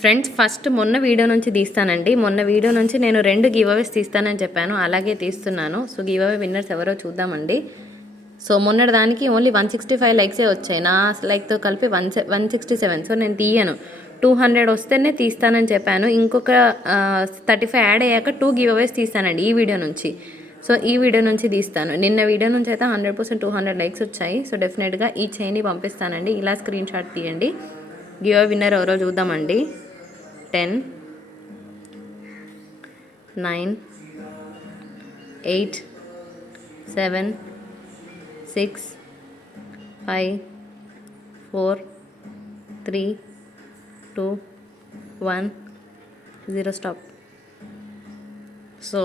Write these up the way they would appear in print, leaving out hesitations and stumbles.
Friends first మొన్న video నుంచి తీస్తానండి. మొన్న వీడియో నుంచి నేను 2 గివ్ అవేస్ తీస్తానని చెప్పాను, అలాగే తీస్తున్నాను. సో గివ్ అవే విన్నర్స్ ఎవరో చూద్దామండి. సో మొన్నటి దానికి ఓన్లీ 165 లైక్సే వచ్చాయి, నా లైక్తో కలిపి 167. సో నేను తీయను, 200 వస్తేనే తీస్తానని చెప్పాను. ఇంకొక 35 యాడ్ అయ్యాక 2 గివ్ అవేస్ తీస్తానండి ఈ వీడియో నుంచి. సో ఈ వీడియో నుంచి తీస్తాను. నిన్న వీడియో నుంచి అయితే 100% 200 లైక్స్ వచ్చాయి. సో డెఫినెట్గా ఈ చైన్ని పంపిస్తానండి. ఇలా స్క్రీన్ షాట్ తీయండి. గివ్ అవే విన్నర్ ఎవరో చూద్దామండి. 10, 9, 8, 7, 6, 5, 4, 3, 2, 1, 0 స్టాప్. సో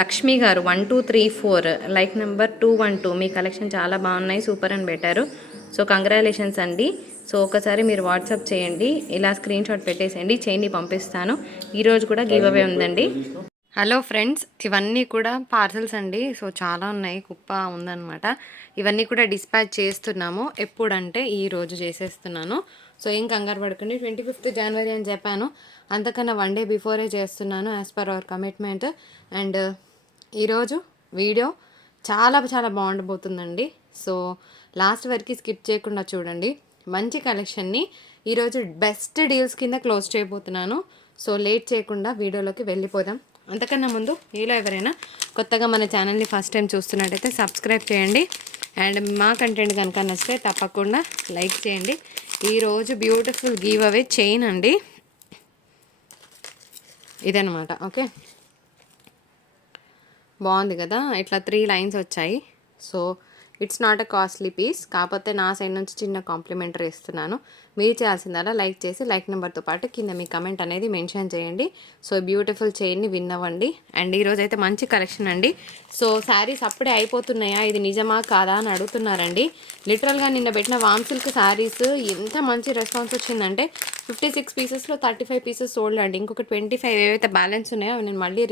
లక్ష్మి గారు 1 2 3 4 లైక్ నెంబర్ 212, మీ కలెక్షన్ చాలా బాగున్నాయి, సూపర్ అని పెట్టారు. సో కంగ్రాచులేషన్స్ అండి. సో ఒకసారి మీరు వాట్సాప్ చేయండి, ఇలా స్క్రీన్ షాట్ పెట్టేసేయండి, చైన్ని పంపిస్తాను. ఈరోజు కూడా గివ్ అవే ఉందండి. హలో ఫ్రెండ్స్, ఇవన్నీ కూడా పార్సల్స్ అండి. సో చాలా ఉన్నాయి, కుప్ప ఉందన్నమాట. ఇవన్నీ కూడా డిస్పాచ్ చేస్తున్నాము. ఎప్పుడంటే ఈరోజు చేసేస్తున్నాను. సో ఏం కంగారు పడుకోండి. 25th జనవరి అని చెప్పాను, అంతకన్నా 1 డే బిఫోరే చేస్తున్నాను as per our commitment. And ఈరోజు వీడియో చాలా చాలా బాగుండబోతుందండి. సో లాస్ట్ వరకు స్కిప్ చేయకుండా చూడండి. మంచి కలెక్షన్ని ఈరోజు బెస్ట్ డీల్స్ కింద క్లోజ్ చేయబోతున్నాను. సో లేట్ చేయకుండా వీడియోలోకి వెళ్ళిపోదాం. అంతకన్నా ముందు మీలో ఎవరైనా కొత్తగా మన ఛానల్ని ఫస్ట్ టైం చూస్తున్నట్టయితే సబ్స్క్రైబ్ చేయండి. అండ్ మా కంటెంట్ కనుక నచ్చితే తప్పకుండా లైక్ చేయండి. ఈరోజు బ్యూటిఫుల్ గివ్ అవే చైన్ అండి, ఇదనమాట. ఓకే, బాగుంది కదా, ఇట్లా 3 లైన్స్ వచ్చాయి. So it's not a costly piece, కాకపోతే నా సైడ్ నుంచి చిన్న కాంప్లిమెంటరీ ఇస్తున్నాను. మీరు చేయాల్సిందల్లా లైక్ చేసి లైక్ నెంబర్తో పాటు కింద మీ కమెంట్ అనేది మెన్షన్ చేయండి. సో బ్యూటిఫుల్ చైన్ని విన్ అవ్వండి. అండ్ ఈరోజు అయితే మంచి కలెక్షన్ అండి. సో శారీస్ అప్పుడే అయిపోతున్నాయా, ఇది నిజమా కాదా అని అడుగుతున్నారండి. లిటరల్గా నిన్న పెట్టిన వామ్ సిల్క్ శారీస్ ఎంత మంచి రెస్పాన్స్ వచ్చిందంటే 56 పీసెస్లో 35 పీసెస్ సోల్డ్ అండి. ఇంకొక 25 ఏవైతే బ్యాలెన్స్ ఉన్నాయో అవి నేను మళ్ళీ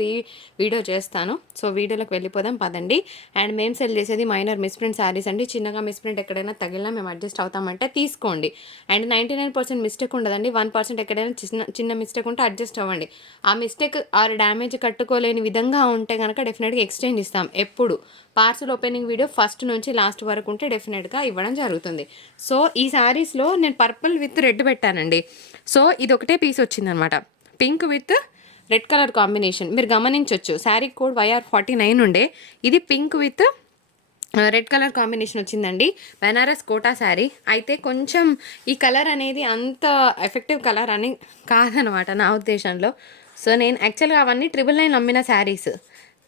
వీడియో చేస్తాను. సో వీడియోలోకి వెళ్ళిపోదాం పదండి. అండ్ మేము సెల్ చేసేది మైనర్ మిస్ప్రింట్ శారీస్ అండి. చిన్నగా మిస్ప్రింట్ ఎక్కడైనా తగిలినా మేము అడ్జస్ట్ అవుతామంటే తీసుకోండి. అండ్ 99% మిస్టేక్ ఉండదండి. 1% ఎక్కడైనా చిన్న మిస్టేక్ ఉంటే అడ్జస్ట్ అవ్వండి. ఆ మిస్టేక్ ఆర్ డ్యామేజ్ కట్టుకోలేని విధంగా ఉంటే కనుక డెఫినెట్గా ఎక్స్చేంజ్ ఇస్తాం. ఎప్పుడు పార్సల్ ఓపెనింగ్ వీడియో ఫస్ట్ నుంచి లాస్ట్ వరకు ఉంటే డెఫినెట్గా ఇవ్వడం జరుగుతుంది. సో ఈ శారీస్లో నేను పర్పుల్ విత్ రెడ్ పెట్టానండి. సో ఇది ఒకటే పీస్ వచ్చిందనమాట, pink with red colour combination. మీరు గమనించవచ్చు, శారీ కోడ్ YR49 ఉండే, ఇది pink with red colour combination వచ్చిందండి. బెనారస్ కోటా శారీ అయితే కొంచెం ఈ కలర్ అనేది అంత ఎఫెక్టివ్ కలర్ అని కాదనమాట నా ఉద్దేశంలో. సో నేను యాక్చువల్గా అవన్నీ 999 అమ్మిన శారీస్,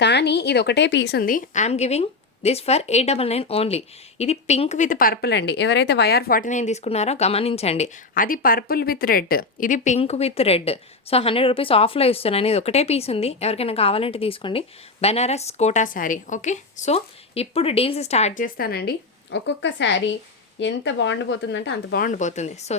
కానీ ఇది ఒకటే పీస్ ఉంది. I'm giving this for 899 only. ఇది పింక్ విత్ పర్పుల్ అండి. ఎవరైతే YR49 తీసుకున్నారో గమనించండి, అది పర్పుల్ విత్ రెడ్, ఇది pink with red. So 100 rupees ఆఫ్లో ఇస్తున్నాను. ఇది ఒకటే పీస్ ఉంది, ఎవరికైనా కావాలంటే తీసుకోండి. బెనారస్ కోటా శారీ. ఓకే, సో ఇప్పుడు డీల్స్ స్టార్ట్ చేస్తానండి. ఒక్కొక్క శారీ ఎంత బాగుండిపోతుందంటే అంత బాగుండిపోతుంది. సో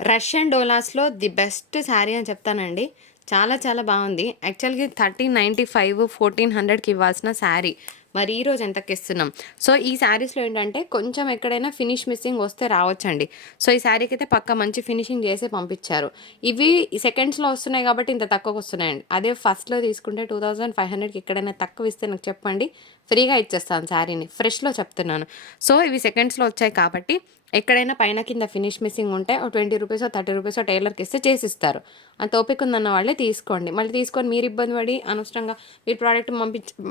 రష్యన్ డోలాస్లో ది బెస్ట్ శారీ అని చెప్తానండి. చాలా చాలా బాగుంది. యాక్చువల్గా 1395 1400కి ఇవ్వాల్సిన శారీ మరి ఈరోజు ఎంతకి ఇస్తున్నాం. సో ఈ శారీస్లో ఏంటంటే కొంచెం ఎక్కడైనా ఫినిష్ మిస్సింగ్ వస్తే రావచ్చండి. సో ఈ శారీకి అయితే పక్క మంచి ఫినిషింగ్ చేసి పంపించారు. ఇవి సెకండ్స్లో వస్తున్నాయి కాబట్టి ఇంత తక్కువకి వస్తున్నాయండి. అదే ఫస్ట్లో తీసుకుంటే 2500కి ఎక్కడైనా తక్కువ ఇస్తే నాకు చెప్పండి, ఫ్రీగా ఇచ్చేస్తాను శారీని. ఫ్రెష్లో చెప్తున్నాను. సో ఇవి సెకండ్స్లో వచ్చాయి కాబట్టి ఎక్కడైనా పైన కింద ఫినిష్ మిస్సింగ్ ఉంటే 20 రూపీసో 30 రూపీసో టైలర్కి ఇస్తే చేసిస్తారు. అంత ఓపిక ఉందన్న వాళ్ళే తీసుకోండి. మళ్ళీ తీసుకొని మీరు ఇబ్బంది పడి అనవసరంగా మీరు ప్రోడక్ట్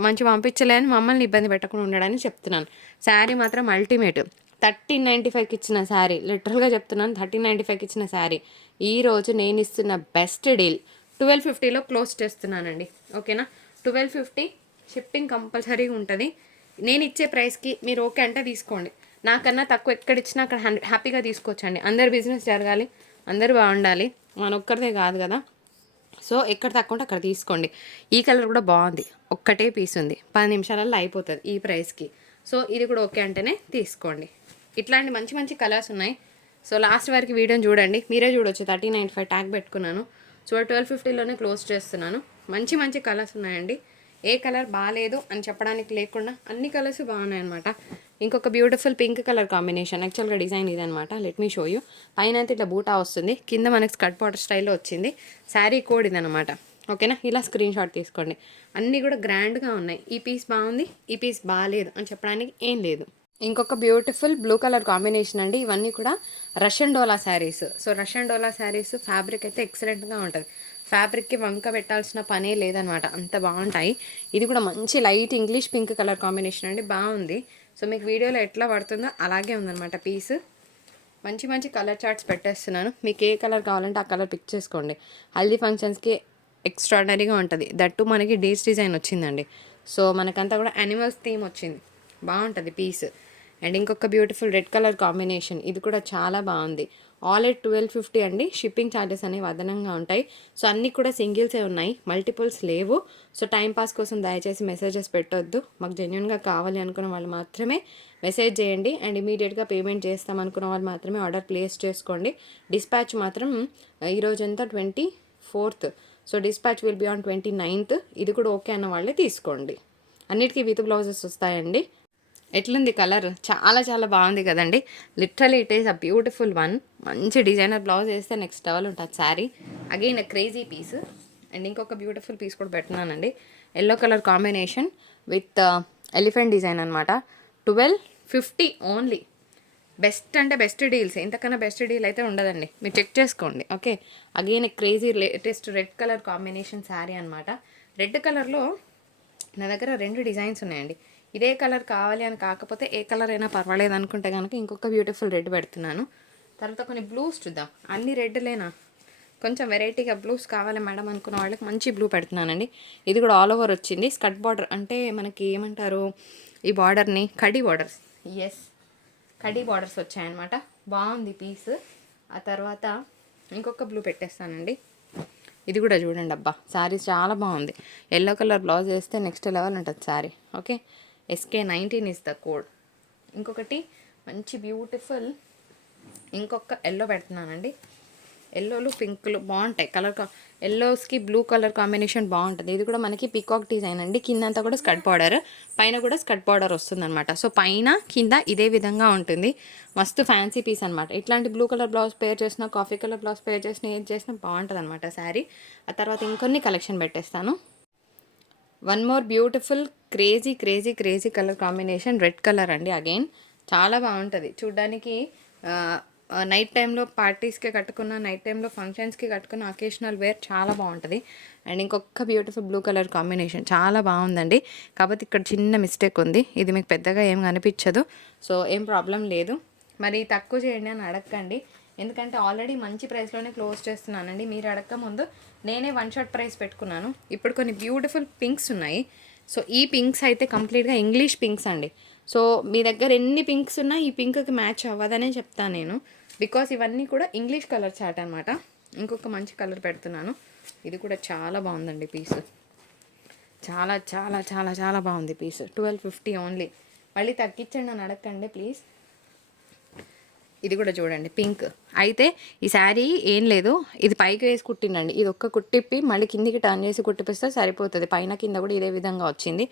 మంచి పంపించలేని మమ్మల్ని ఇబ్బంది పెట్టకుండా ఉండడానికి చెప్తున్నాను. శారీ మాత్రం అల్టిమేట్. 1395కి ఇచ్చిన శారీ, లిటరల్గా చెప్తున్నాను, 1395కి ఇచ్చిన శారీ ఈరోజు నేను ఇస్తున్న బెస్ట్ డీల్ 1250లో క్లోజ్ చేస్తున్నానండి. ఓకేనా, 1250 షిప్పింగ్ కంపల్సరీగా ఉంటుంది. నేను ఇచ్చే ప్రైస్కి మీరు ఓకే అంటే తీసుకోండి. నాకన్నా తక్కువ ఎక్కడ ఇచ్చినా అక్కడ హ్యాపీగా తీసుకోవచ్చండి. అందరు బిజినెస్ జరగాలి, అందరూ బాగుండాలి, మన ఒక్కరిదే కాదు కదా. సో ఎక్కడ తక్కువ ఉంటే అక్కడ తీసుకోండి. ఈ కలర్ కూడా బాగుంది, ఒక్కటే పీస్ ఉంది, 10 నిమిషాలలో అయిపోతుంది ఈ ప్రైస్కి. సో ఇది కూడా ఓకే అంటేనే తీసుకోండి. ఇట్లాంటి మంచి మంచి కలర్స్ ఉన్నాయి. సో లాస్ట్ వరకు వీడియోని చూడండి, మీరే చూడొచ్చు. 1395 ట్యాగ్ పెట్టుకున్నాను. సో 1250లోనే క్లోజ్ చేస్తున్నాను. మంచి మంచి కలర్స్ ఉన్నాయండి. ఏ కలర్ బాగాలేదు అని చెప్పడానికి లేకుండా అన్ని కలర్స్ బాగున్నాయి అనమాట. ఇంకొక బ్యూటిఫుల్ పింక్ కలర్ కాంబినేషన్, యాక్చువల్గా డిజైన్ ఇదనమాట. Let me show you. పైన అయితే ఇట్లా బూటా వస్తుంది, కింద మనకి స్కర్ట్ బార్డర్ స్టైల్లో వచ్చింది. శారీ కోడ్ ఇదనమాట. ఓకేనా, ఇలా స్క్రీన్ షాట్ తీసుకోండి. అన్నీ కూడా గ్రాండ్గా ఉన్నాయి. ఈ పీస్ బాగుంది, ఈ పీస్ బాగాలేదు అని చెప్పడానికి ఏం లేదు. ఇంకొక బ్యూటిఫుల్ బ్లూ కలర్ కాంబినేషన్ అండి. ఇవన్నీ కూడా రష్యన్ డోలా శారీస్. సో రష్యన్ డోలా శారీస్ ఫ్యాబ్రిక్ అయితే ఎక్సలెంట్గా ఉంటుంది. ఫ్యాబ్రిక్కి వంక పెట్టాల్సిన పనే లేదనమాట, అంత బాగుంటాయి. ఇది కూడా మంచి light English pink colour combination అండి, బాగుంది. సో మీకు వీడియోలో ఎట్లా పడుతుందో అలాగే ఉందన్నమాట పీస్. మంచి మంచి కలర్ చార్ట్స్ పెట్టేస్తున్నాను. మీకు ఏ కలర్ కావాలంటే ఆ కలర్ పిక్ చేసుకోండి. హల్దీ ఫంక్షన్స్కి ఎక్స్ట్రాడనరీగా ఉంటుంది. దట్టు మనకి డేస్ డిజైన్ వచ్చిందండి. సో మనకంతా కూడా యానిమల్స్ థీమ్ వచ్చింది, బాగుంటుంది పీస్. అండ్ ఇంకొక బ్యూటిఫుల్ రెడ్ కలర్ కాంబినేషన్, ఇది కూడా చాలా బాగుంది. ఆల్ ఎట్ 1250 అండి. షిప్పింగ్ ఛార్జెస్ అనేవి అదనంగా ఉంటాయి. సో అన్నీ కూడా సింగిల్సే ఉన్నాయి, మల్టిపుల్స్ లేవు. సో టైంపాస్ కోసం దయచేసి మెసేజెస్ పెట్టొద్దు. మాకు జెన్యున్గా కావాలి అనుకున్న వాళ్ళు మాత్రమే మెసేజ్ చేయండి. అండ్ ఇమీడియట్గా పేమెంట్ చేస్తాం అనుకున్న వాళ్ళు మాత్రమే ఆర్డర్ ప్లేస్ చేసుకోండి. డిస్పాచ్ మాత్రం ఈరోజంతా 24th, so dispatch will be on 29th. ఇది కూడా ఓకే అన్న వాళ్ళే తీసుకోండి. అన్నిటికీ విత్ బ్లౌజెస్ వస్తాయండి. ఎట్లుంది కలర్? చాలా చాలా బాగుంది కదండి. Literally it is a beautiful one. మంచి డిజైనర్ బ్లౌజ్ వేస్తే నెక్స్ట్ లెవెల్ ఉంటుంది sari. Again crazy piece. And ఇంకొక బ్యూటిఫుల్ పీస్ కూడా పెట్టున్నానండి. Yellow colour combination with elephant design అనమాట. 1250 ఓన్లీ. బెస్ట్ అంటే బెస్ట్ డీల్స్, ఇంతకన్నా బెస్ట్ డీల్ అయితే ఉండదండి, మీరు చెక్ చేసుకోండి. Okay, again crazy latest red colour combination sari అనమాట. రెడ్ కలర్లో నా దగ్గర 2 డిజైన్స్ ఉన్నాయండి. ఇదే కలర్ కావాలి అని కాకపోతే ఏ కలర్ అయినా పర్వాలేదు అనుకుంటే కనుక ఇంకొక బ్యూటిఫుల్ రెడ్ పెడుతున్నాను. తర్వాత కొన్ని బ్లూస్ చూద్దాం. అన్ని రెడ్లేనా, కొంచెం వెరైటీగా బ్లూస్ కావాలి మేడం అనుకున్న వాళ్ళకి మంచి బ్లూ పెడుతున్నానండి. ఇది కూడా ఆల్ ఓవర్ వచ్చింది. స్కర్ట్ బార్డర్ అంటే మనకి ఏమంటారు ఈ బార్డర్ని, కడీ బార్డర్స్. ఎస్, కడీ బార్డర్స్ వచ్చాయన్నమాట. బాగుంది పీస్. ఆ తర్వాత ఇంకొక బ్లూ పెట్టేస్తానండి. ఇది కూడా చూడండి, అబ్బా శారీ చాలా బాగుంది. ఎల్లో కలర్ బ్లౌజ్ వేస్తే నెక్స్ట్ లెవెల్ ఉంటుంది sari. Okay, SK19 is the code. ఇంకొకటి మంచి బ్యూటిఫుల్ ఇంకొక ఎల్లో పెడుతున్నానండి. ఎల్లోలు పింకులు బాగుంటాయి కలర్. ఎల్లోస్కి బ్లూ కలర్ కాంబినేషన్ బాగుంటుంది. ఇది కూడా మనకి పీకాక్ డిజైన్ అండి. కిందంతా కూడా స్కర్ట్ బార్డర్, పైన కూడా స్కర్ట్ బార్డర్ వస్తుంది అనమాట. సో పైన కింద ఇదే విధంగా ఉంటుంది. మస్తు ఫ్యాన్సీ పీస్ అనమాట. ఇట్లాంటి బ్లూ కలర్ బ్లౌజ్ పేర్ చేసినా, కాఫీ కలర్ బ్లౌజ్ పేర్ చేసినా, ఏది చేసినా బాగుంటుంది అనమాట శారీ. ఆ తర్వాత ఇంకొన్ని కలెక్షన్ పెట్టేస్తాను. One more beautiful crazy crazy crazy colour combination, red colour అండి. అగైన్ చాలా బాగుంటుంది చూడ్డానికి. నైట్ టైంలో పార్టీస్కి కట్టుకున్న, నైట్ టైంలో ఫంక్షన్స్కి కట్టుకున్న, అకేషనల్ వేర్ చాలా బాగుంటుంది. అండ్ ఇంకొక బ్యూటిఫుల్ బ్లూ కలర్ కాంబినేషన్ చాలా బాగుందండి. కాబట్టి ఇక్కడ చిన్న మిస్టేక్ ఉంది, ఇది మీకు పెద్దగా ఏం కనిపించదు. సో ఏం ప్రాబ్లం లేదు. మరి తక్కువ చేయండి అని అడగండి, ఎందుకంటే ఆల్రెడీ మంచి ప్రైస్లోనే క్లోజ్ చేస్తున్నానండి. మీరు అడగక ముందు నేనే 1 షాట్ ప్రైస్ పెట్టుకున్నాను. ఇప్పుడు కొన్ని బ్యూటిఫుల్ పింక్స్ ఉన్నాయి. సో ఈ పింక్స్ అయితే కంప్లీట్గా ఇంగ్లీష్ పింక్స్ అండి. సో మీ దగ్గర ఎన్ని పింక్స్ ఉన్నా ఈ పింక్కి మ్యాచ్ అవ్వదనే చెప్తాను నేను, బికాస్ ఇవన్నీ కూడా ఇంగ్లీష్ కలర్ చాట్ అనమాట. ఇంకొక మంచి కలర్ పెడుతున్నాను. ఇది కూడా చాలా బాగుందండి పీస్. చాలా చాలా చాలా చాలా బాగుంది పీస్. 1250 ఓన్లీ. మళ్ళీ తగ్గించండి అని అడగండి ప్లీజ్. ఇది కూడా చూడండి పింక్. అయితే ఈ శారీ ఏం లేదు, ఇది పైకి వేసి కుట్టిండండి. ఇది ఒక్క కుట్టిప్పి మళ్ళీ కిందికి టర్న్ చేసి కుట్టిపిస్తే సరిపోతుంది. పైన కింద కూడా ఇదే విధంగా వచ్చింది.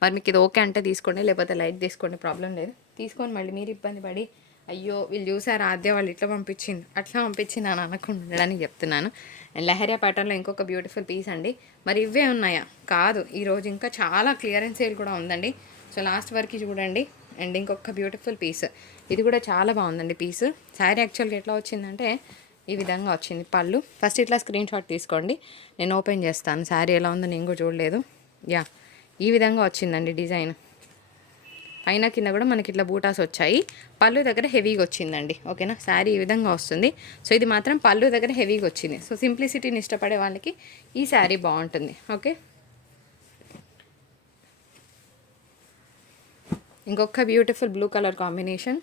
మరి మీకు ఇది ఓకే అంటే తీసుకోండి, లేకపోతే లైట్ తీసుకోండి, ప్రాబ్లం లేదు. తీసుకొని మళ్ళీ మీరు ఇబ్బంది పడి అయ్యో వీళ్ళు చూసారు ఆద్య వాళ్ళు ఇట్లా పంపించింది అట్లా పంపించింది అని అనకుండా ఉండడానికి చెప్తున్నాను. అండ్ లెహరియా ప్యాటర్న్లో ఇంకొక బ్యూటిఫుల్ పీస్ అండి. మరి ఇవే ఉన్నాయా? కాదు, ఈరోజు ఇంకా చాలా క్లియరెన్స్ సేల్ కూడా ఉందండి. సో లాస్ట్ వరకు చూడండి. అండ్ ఇంకొక బ్యూటిఫుల్ పీస్, ఇది కూడా చాలా బాగుందండి పీస్. శారీ యాక్చువల్గా ఎట్లా వచ్చిందంటే ఈ విధంగా వచ్చింది. పళ్ళు ఫస్ట్ ఇట్లా స్క్రీన్ షాట్ తీసుకోండి, నేను ఓపెన్ చేస్తాను. శారీ ఎలా ఉందో నేను కూడా చూడలేదు. యా, ఈ విధంగా వచ్చిందండి డిజైన్. పైన కింద కూడా మనకి ఇట్లా బూటాస్ వచ్చాయి. పళ్ళు దగ్గర హెవీగా వచ్చిందండి. ఓకేనా, శారీ ఈ విధంగా వస్తుంది. సో ఇది మాత్రం పళ్ళు దగ్గర హెవీగా వచ్చింది. సో సింప్లిసిటీని ఇష్టపడే వాళ్ళకి ఈ శారీ బాగుంటుంది. ఓకే, ఇంకొక beautiful blue colour combination.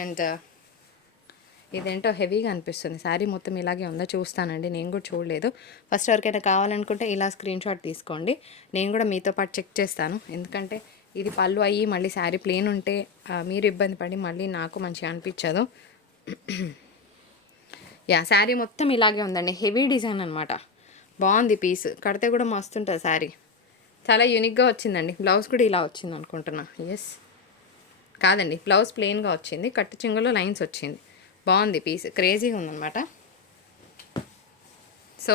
And ఇదేంటో హెవీగా అనిపిస్తుంది. శారీ మొత్తం ఇలాగే ఉందా చూస్తానండి, నేను కూడా చూడలేదు. ఫస్ట్ ఎవరికైనా కావాలనుకుంటే ఇలా స్క్రీన్ షాట్ తీసుకోండి, నేను కూడా మీతో పాటు చెక్ చేస్తాను. ఎందుకంటే ఇది పళ్ళు అయ్యి మళ్ళీ శారీ ప్లేన్ ఉంటే మీరు ఇబ్బంది పడి మళ్ళీ నాకు మంచిగా అనిపించదు. యా, శారీ మొత్తం ఇలాగే ఉందండి. హెవీ డిజైన్ అనమాట. బాగుంది పీస్, కడితే కూడా మస్తు ఉంటుంది శారీ. చాలా యూనిక్గా వచ్చిందండి. బ్లౌజ్ కూడా ఇలా వచ్చింది అనుకుంటున్నా. ఎస్, కాదండి, బ్లౌజ్ ప్లెయిన్గా వచ్చింది, కట్టు చెంగులో లైన్స్ వచ్చింది. బాగుంది పీస్, క్రేజీగా ఉందన్నమాట. సో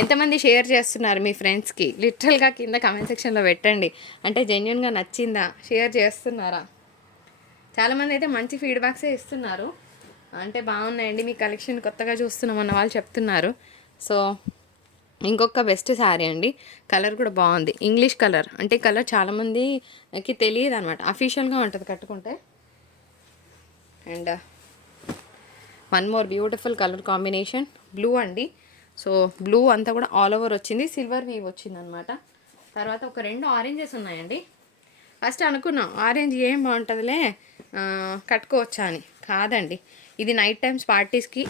ఎంతమంది షేర్ చేస్తున్నారు మీ ఫ్రెండ్స్కి? లిటరల్గా కింద కామెంట్ సెక్షన్లో పెట్టండి. అంటే జెన్యున్గా నచ్చిందా, షేర్ చేస్తున్నారా? చాలామంది అయితే మంచి ఫీడ్బ్యాక్సే ఇస్తున్నారు. అంటే బాగున్నాయండి మీ కలెక్షన్, కొత్తగా చూస్తున్నామన్న వాళ్ళు చెప్తున్నారు. సో ఇంకొక బెస్ట్ శారీ అండి. కలర్ కూడా బాగుంది, ఇంగ్లీష్ కలర్. అంటే కలర్ చాలామందికి తెలియదు అనమాట, అఫీషియల్గా ఉంటుంది కట్టుకుంటే. And one more beautiful colour combination, blue అండి. సో బ్లూ అంతా కూడా ఆల్ ఓవర్ వచ్చింది, సిల్వర్ వీవ్ వచ్చింది అనమాట. తర్వాత ఒక 2 ఆరెంజెస్ ఉన్నాయండి. ఫస్ట్ అనుకున్నాం ఆరెంజ్ ఏం బాగుంటుందిలే కట్టుకోవచ్చా అని. కాదండి, ఇది నైట్ టైమ్స్ పార్టీస్కి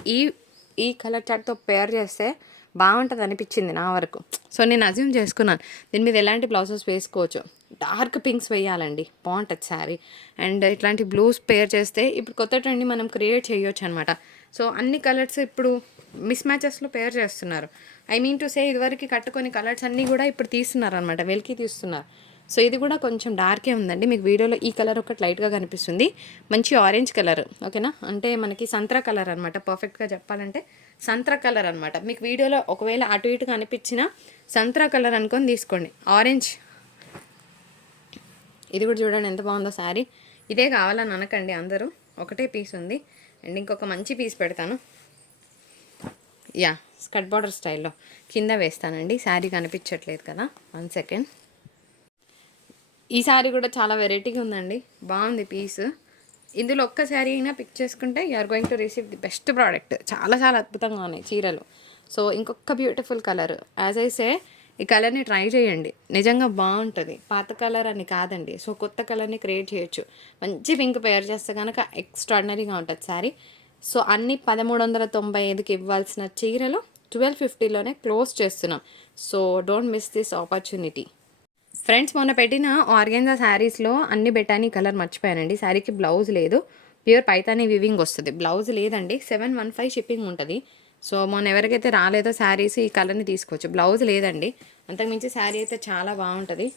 ఈ కలర్ చార్ట్తో పేర్ చేస్తే బాగుంటుంది అనిపించింది నా వరకు. సో నేను అజ్యూమ్ చేసుకున్నాను దీని మీద ఎలాంటి బ్లౌజెస్ వేసుకోవచ్చు. డార్క్ పింక్స్ వేయాలండి, బాగుంటుంది శారీ. అండ్ ఇట్లాంటి బ్లూస్ పేర్ చేస్తే ఇప్పుడు కొత్త ట్రెండ్ని మనం క్రియేట్ చేయొచ్చు అనమాట. సో అన్ని కలర్స్ ఇప్పుడు మిస్ మ్యాచెస్లో పేర్ చేస్తున్నారు. ఐ మీన్ టు సే, ఇదివరకు కట్టుకొని కలర్స్ అన్నీ కూడా ఇప్పుడు తీస్తున్నారు అనమాట, వెలికి తీస్తున్నారు. సో ఇది కూడా కొంచెం డార్కే ఉందండి. మీకు వీడియోలో ఈ కలర్ ఒకటి లైట్గా కనిపిస్తుంది, మంచి ఆరెంజ్ కలర్. ఓకేనా, అంటే మనకి సంత్రా కలర్ అనమాట. పర్ఫెక్ట్గా చెప్పాలంటే సంత్రా కలర్ అనమాట. మీకు వీడియోలో ఒకవేళ అటు ఇటుగా అనిపించిన సంత్రా కలర్ అనుకొని తీసుకోండి. ఆరెంజ్, ఇది కూడా చూడండి ఎంత బాగుందో శారీ. ఇదే కావాలని అనకండి అందరూ, ఒకటే పీస్ ఉంది. అండ్ ఇంకొక మంచి పీస్ పెడతాను, యా స్కర్ట్ బార్డర్ స్టైల్లో కింద వేస్తానండి. శారీ కనిపించట్లేదు కదా, 1 సెకండ్. ఈ శారీ కూడా చాలా వెరైటీగా ఉందండి, బాగుంది పీస్. ఇందులో ఒక్క శారీ అయినా పిక్ చేసుకుంటే you're going to receive the best product. చాలా చాలా అద్భుతంగా ఉన్నాయి చీరలు. సో ఇంకొక beautiful colour, as I say, ఈ కలర్ని ట్రై చేయండి, నిజంగా బాగుంటుంది. పాత కలర్ అని కాదండి, సో కొత్త కలర్ని క్రియేట్ చేయొచ్చు. మంచి పింక్ పేర్ చేస్తే కనుక ఎక్స్ట్రాడినరీగా ఉంటుంది శారీ. సో అన్ని 1395కి ఇవ్వాల్సిన చీరలు 1250లోనే క్లోజ్ చేస్తున్నాం. So don't miss this opportunity. Friends, మొన్న పెట్టిన ఆర్గెన్జా శారీస్లో అన్ని బెటానీ కలర్ మర్చిపోయానండి. శారీకి బ్లౌజ్ లేదు, ప్యూర్ పైతానీ వివింగ్ వస్తుంది. బ్లౌజ్ లేదండి, 715 షిప్పింగ్ ఉంటుంది. సో మొన్న ఎవరికైతే రాలేదో శారీస్ ఈ కలర్ని తీసుకోవచ్చు. బ్లౌజ్ లేదండి, అంతకుమించి శారీ అయితే చాలా బాగుంటుంది.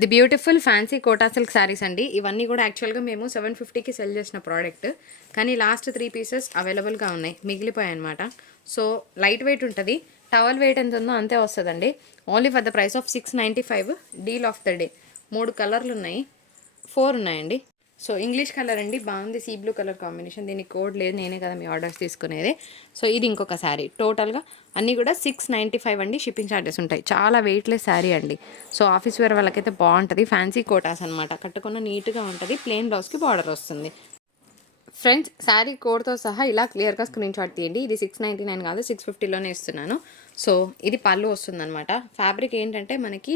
The beautiful fancy Kota silk saris అండి. ఇవన్నీ కూడా యాక్చువల్గా మేము 750కి సెల్ చేసిన ప్రోడక్ట్, కానీ లాస్ట్ 3 పీసెస్ అవైలబుల్గా ఉన్నాయి, మిగిలిపోయాయి అనమాట. సో లైట్ వెయిట్ ఉంటుంది, టవల్ వెయిట్ ఎంత ఉందో అంతే వస్తుందండి. Only for the price of 695, deal of the day. 3 కలర్లు ఉన్నాయి, 4 ఉన్నాయండి. సో ఇంగ్లీష్ కలర్ అండి, బాగుంది, సీ బ్లూ కలర్ కాంబినేషన్. దీనికి కోడ్ లేదు, నేనే కదా మీ ఆర్డర్స్ తీసుకునేది. సో ఇది ఇంకొక శారీ. టోటల్గా అన్నీ కూడా 695 అండి, షిప్పింగ్ ఛార్జెస్ ఉంటాయి. చాలా వెయిట్లెస్ శారీ అండి. సో ఆఫీస్ వేర్ వాళ్ళకైతే బాగుంటుంది. ఫ్యాన్సీ కోటాస్ అనమాట, కట్టుకున్న నీట్గా ఉంటుంది. ప్లెయిన్ బ్లౌజ్కి బార్డర్ వస్తుంది. ఫ్రెండ్స్, శారీ కోడ్తో సహా ఇలా క్లియర్గా స్క్రీన్ షాట్ తీయండి. ఇది 699 కాదు, 650లోనే ఇస్తున్నాను. సో ఇది పళ్ళు వస్తుందన్నమాట. ఫ్యాబ్రిక్ ఏంటంటే మనకి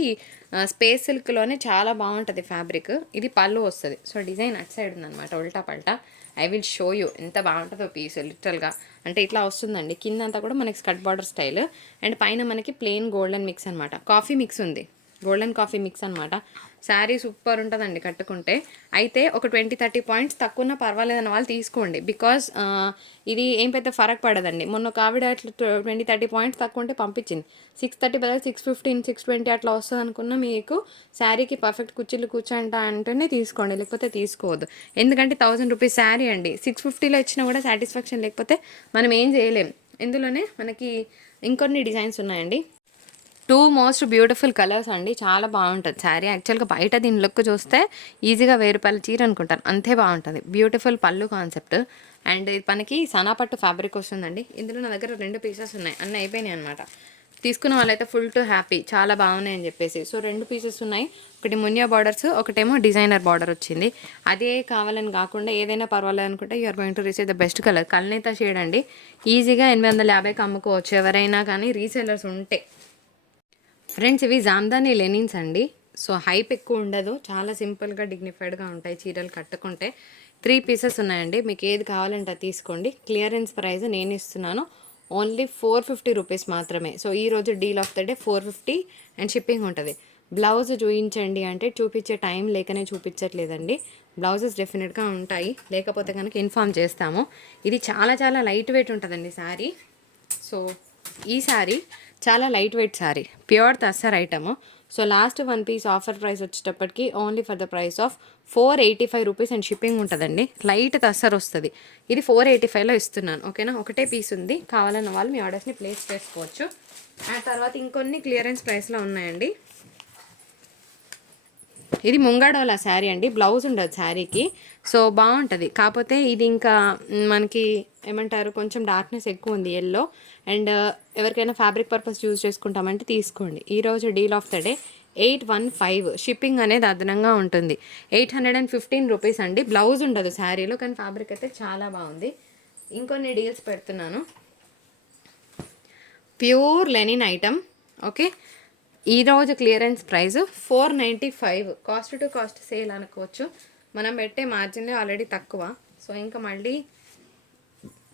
స్పేస్ సిల్క్లోనే చాలా బాగుంటుంది ఫ్యాబ్రిక్. ఇది పళ్ళు వస్తుంది. సో డిజైన్ అట్ సైడ్ ఉందన్నమాట, ఉల్టా పల్టా. ఐ విల్ షో యూ ఎంత బాగుంటుందో పీస్. లిటరల్గా అంటే ఇట్లా వస్తుందండి. కిందంతా కూడా మనకి స్కర్ట్ బార్డర్ స్టైల్, అండ్ పైన మనకి ప్లెయిన్ గోల్డెన్ మిక్స్ అనమాట. కాఫీ మిక్స్ ఉంది, గోల్డెన్ కాఫీ మిక్స్ అనమాట. శారీ సూపర్ ఉంటుందండి కట్టుకుంటే. అయితే ఒక 20-30 పాయింట్స్ తక్కువ ఉన్నా పర్వాలేదన్న వాళ్ళు తీసుకోండి, బికాజ్ ఇది ఏం పెద్ద ఫరక్ పడదండి. మొన్న ఒక ఆవిడ అట్లా 20-30 పాయింట్స్ తక్కువ ఉంటే పంపించింది. 630 బదులు 615, 620 అట్లా వస్తుంది అనుకున్నా మీకు శారీకి పర్ఫెక్ట్ కుర్చీలు కూర్చోంట అంటేనే తీసుకోండి, లేకపోతే తీసుకోవద్దు. ఎందుకంటే 1000 రూపీస్ శారీ అండి, 650లో ఇచ్చినా కూడా సాటిస్ఫాక్షన్ లేకపోతే మనం ఏం చేయలేం. ఇందులోనే మనకి ఇంకొన్ని డిజైన్స్ ఉన్నాయండి. 2 మోస్ట్ బ్యూటిఫుల్ కలర్స్ అండి, చాలా బాగుంటుంది శారీ. యాక్చువల్గా బయట దీని లుక్ చూస్తే ఈజీగా 1000 రూపాయల చీర అనుకుంటాను, అంతే బాగుంటుంది. బ్యూటిఫుల్ పళ్ళు కాన్సెప్ట్, అండ్ ఇది మనకి సనాపట్టు ఫ్యాబ్రిక్ వస్తుందండి. ఇందులో నా దగ్గర 2 పీసెస్ ఉన్నాయి, అన్నీ అయిపోయినాయి అనమాట. తీసుకున్న వాళ్ళైతే ఫుల్ టు హ్యాపీ, చాలా బాగున్నాయి అని చెప్పేసి. సో 2 పీసెస్ ఉన్నాయి, ఒకటి మునియా బార్డర్స్, ఒకటేమో డిజైనర్ బార్డర్ వచ్చింది. అదే కావాలని కాకుండా ఏదైనా పర్వాలేదు అనుకుంటే you're going to receive the best colour. కల్నేత షేడ్ అండి, ఈజీగా 850కి అమ్ముకోవచ్చు ఎవరైనా కానీ, రీసెల్లర్స్ ఉంటే. ఫ్రెండ్స్, ఇవి జామ్దాని లెనిన్స్ అండి. సో హైప్ ఎక్కువ ఉండదు, చాలా సింపుల్గా డిగ్నిఫైడ్గా ఉంటాయి చీరలు కట్టుకుంటే. 3 పీసెస్ ఉన్నాయండి, మీకు ఏది కావాలంటే తీసుకోండి. క్లియరెన్స్ ప్రైస్ నేను ఇస్తున్నాను ఓన్లీ 450 రూపీస్ మాత్రమే. సో ఈరోజు deal of the day 450, and shipping ఉంటుంది. బ్లౌజ్ చూపించండి అంటే చూపించే టైం లేకనే చూపించట్లేదండి. బ్లౌజెస్ డెఫినెట్గా ఉంటాయి, లేకపోతే కనుక ఇన్ఫామ్ చేస్తాము. ఇది చాలా చాలా లైట్ వెయిట్ ఉంటుందండి శారీ. సో ఈ శారీ చాలా light weight sari, pure tussar item. So last 1 piece offer price వచ్చేటప్పటికి only for the price of 485 rupees and shipping ఉంటుందండి. లైట్ తస్సర్ వస్తుంది. ఇది 485లో ఇస్తున్నాను. ఓకేనా, ఒకటే పీస్ ఉంది. కావాలన్న వాళ్ళు మీ ఆర్డర్స్ని ప్లేస్ చేసుకోవచ్చు. ఆ తర్వాత ఇంకొన్ని క్లియరెన్స్ ప్రైస్లో ఉన్నాయండి. ఇది ముంగాడోలా శారీ అండి, బ్లౌజ్ ఉండదు శారీకి. సో బాగుంటుంది. కాకపోతే ఇది ఇంకా మనకి ఏమంటారు, కొంచెం డార్క్నెస్ ఎక్కువ ఉంది ఎల్లో. అండ్ ఎవరికైనా ఫ్యాబ్రిక్ పర్పస్ యూజ్ చేసుకుంటామంటే తీసుకోండి. ఈరోజు deal of the day 815. Shipping అనేది అదనంగా ఉంటుంది. 815 రూపీస్ అండి. బ్లౌజ్ ఉండదు శారీలో, కానీ ఫ్యాబ్రిక్ అయితే చాలా బాగుంది. ఇంకొన్ని డీల్స్ పెడుతున్నాను. Pure linen item. ఓకే, ఈరోజు clearance price 495. Cost to cost sale అనుకోవచ్చు. మనం పెట్టే మార్జిన్లే ఆల్రెడీ తక్కువ. సో ఇంకా మళ్ళీ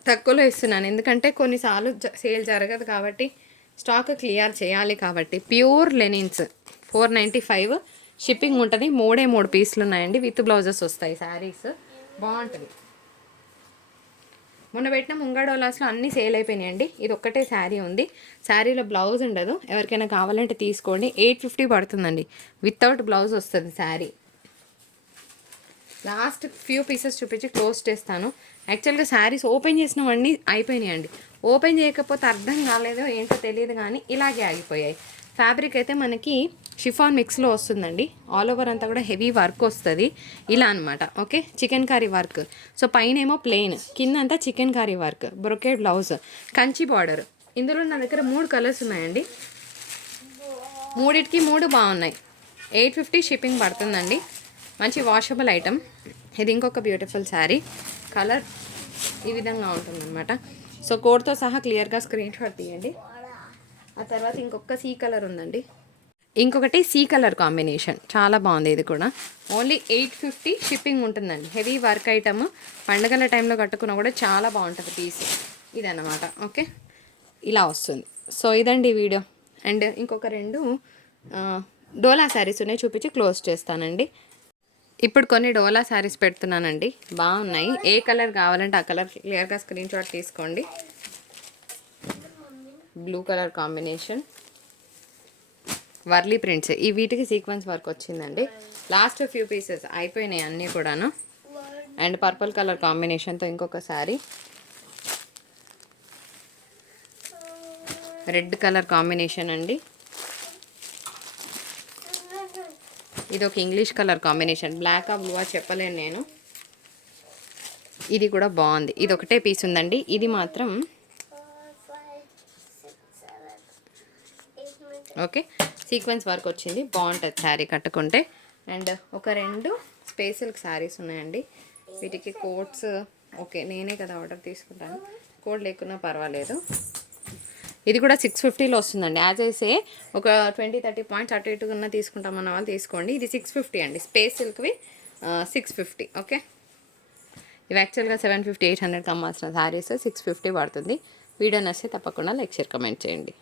తక్కువలో ఇస్తున్నాను, ఎందుకంటే కొన్నిసార్లు సేల్ జరగదు కాబట్టి స్టాక్ క్లియర్ చేయాలి కాబట్టి. Pure linens 495. షిప్పింగ్ ఉంటుంది. 3 పీసులు ఉన్నాయండి. విత్ బ్లౌజెస్ వస్తాయి. శారీస్ బాగుంటుంది. మొన్న పెట్టిన ముంగాడోలాస్లో అన్నీ సేల్ అయిపోయినాయండి. ఇది ఒక్కటే శారీ ఉంది. శారీలో బ్లౌజ్ ఉండదు. ఎవరికైనా కావాలంటే తీసుకోండి. 850 పడుతుందండి. వితౌట్ బ్లౌజ్ వస్తుంది శారీ. లాస్ట్ ఫ్యూ పీసెస్ చూపించి క్లోజ్ చేస్తాను. యాక్చువల్గా శారీస్ ఓపెన్ చేసినవన్నీ అయిపోయినాయండి. ఓపెన్ చేయకపోతే అర్థం కాలేదో ఏంటో తెలియదు, కానీ ఇలాగే ఆగిపోయాయి. ఫ్యాబ్రిక్ అయితే మనకి షిఫాన్ మిక్స్లో వస్తుందండి. ఆల్ ఓవర్ అంతా కూడా హెవీ వర్క్ వస్తుంది ఇలా అనమాట. Okay, chicken curry work. So పైన ఏమో ప్లెయిన్, కింద అంతా chicken curry work, brocade blouse, Kanchi border. ఇందులో నా దగ్గర 3 కలర్స్ ఉన్నాయండి. 3 బాగున్నాయి. 850 షిప్పింగ్ పడుతుందండి. మంచి వాషబుల్ ఐటమ్. ఇది ఇంకొక బ్యూటిఫుల్ శారీ. కలర్ ఈ విధంగా ఉంటుందన్నమాట. సో కోడ్తో సహా క్లియర్గా స్క్రీన్ షాట్ తీయండి. ఆ తర్వాత ఇంకొక సీ కలర్ ఉందండి. ఇంకొకటి సీ కలర్ కాంబినేషన్ చాలా బాగుంది. ఇది కూడా ఓన్లీ 850 షిప్పింగ్ ఉంటుందండి. Heavy work item. పండుగల టైంలో కట్టుకున్నా కూడా చాలా బాగుంటుంది పీస్. ఇదన్నమాట. ఓకే, ఇలా వస్తుంది. సో ఇదండి వీడియో. అండ్ ఇంకొక 2 డోలా శారీస్ ఉన్నాయి, చూపించి క్లోజ్ చేస్తానండి. ఇప్పుడు కొన్ని డోలా శారీస్ పెడుతున్నానండి. బాగున్నాయి. ఏ కలర్ కావాలంటే ఆ కలర్ క్లియర్గా స్క్రీన్ షాట్ తీసుకోండి. Blue colour combination, Warli prints. ఈ వీటికి సీక్వెన్స్ వర్క్ వచ్చిందండి. లాస్ట్ ఫ్యూ పీసెస్ అయిపోయినాయి అన్నీ కూడాను. అండ్ పర్పుల్ కలర్ కాంబినేషన్తో ఇంకొక శారీ, రెడ్ కలర్ కాంబినేషన్ అండి. ఇది ఒక ఇంగ్లీష్ కలర్ కాంబినేషన్. బ్లాక్ ఆ బ్లూ చెప్పలేను నేను. ఇది కూడా బాగుంది. ఇది ఒకటే పీస్ ఉందండి. ఇది మాత్రం ఓకే, సీక్వెన్స్ వర్క్ వచ్చింది. బాగుంటుంది శారీ కట్టుకుంటే. అండ్ ఒక 2 స్పేషల్ శారీస్ ఉన్నాయండి. వీటికి కోట్స్ ఓకే, నేనే కదా ఆర్డర్ తీసుకుంటాను. కోడ్ లేకున్నా పర్వాలేదు. ఇది కూడా 650లో వస్తుందండి. యాజ్ అయితే ఒక 20-30 పాయింట్స్ అటు ఇటుగా తీసుకుంటామన్న వాళ్ళు తీసుకోండి. ఇది 650 అండి. స్పేస్ సిల్క్వి 650. ఓకే, ఇవి యాక్చువల్గా 750-800 అమ్మాల్సిన శారీస్ 650 పడుతుంది. వీడియో నచ్చితే తప్పకుండా లైక్, షేర్, కమెంట్ చేయండి.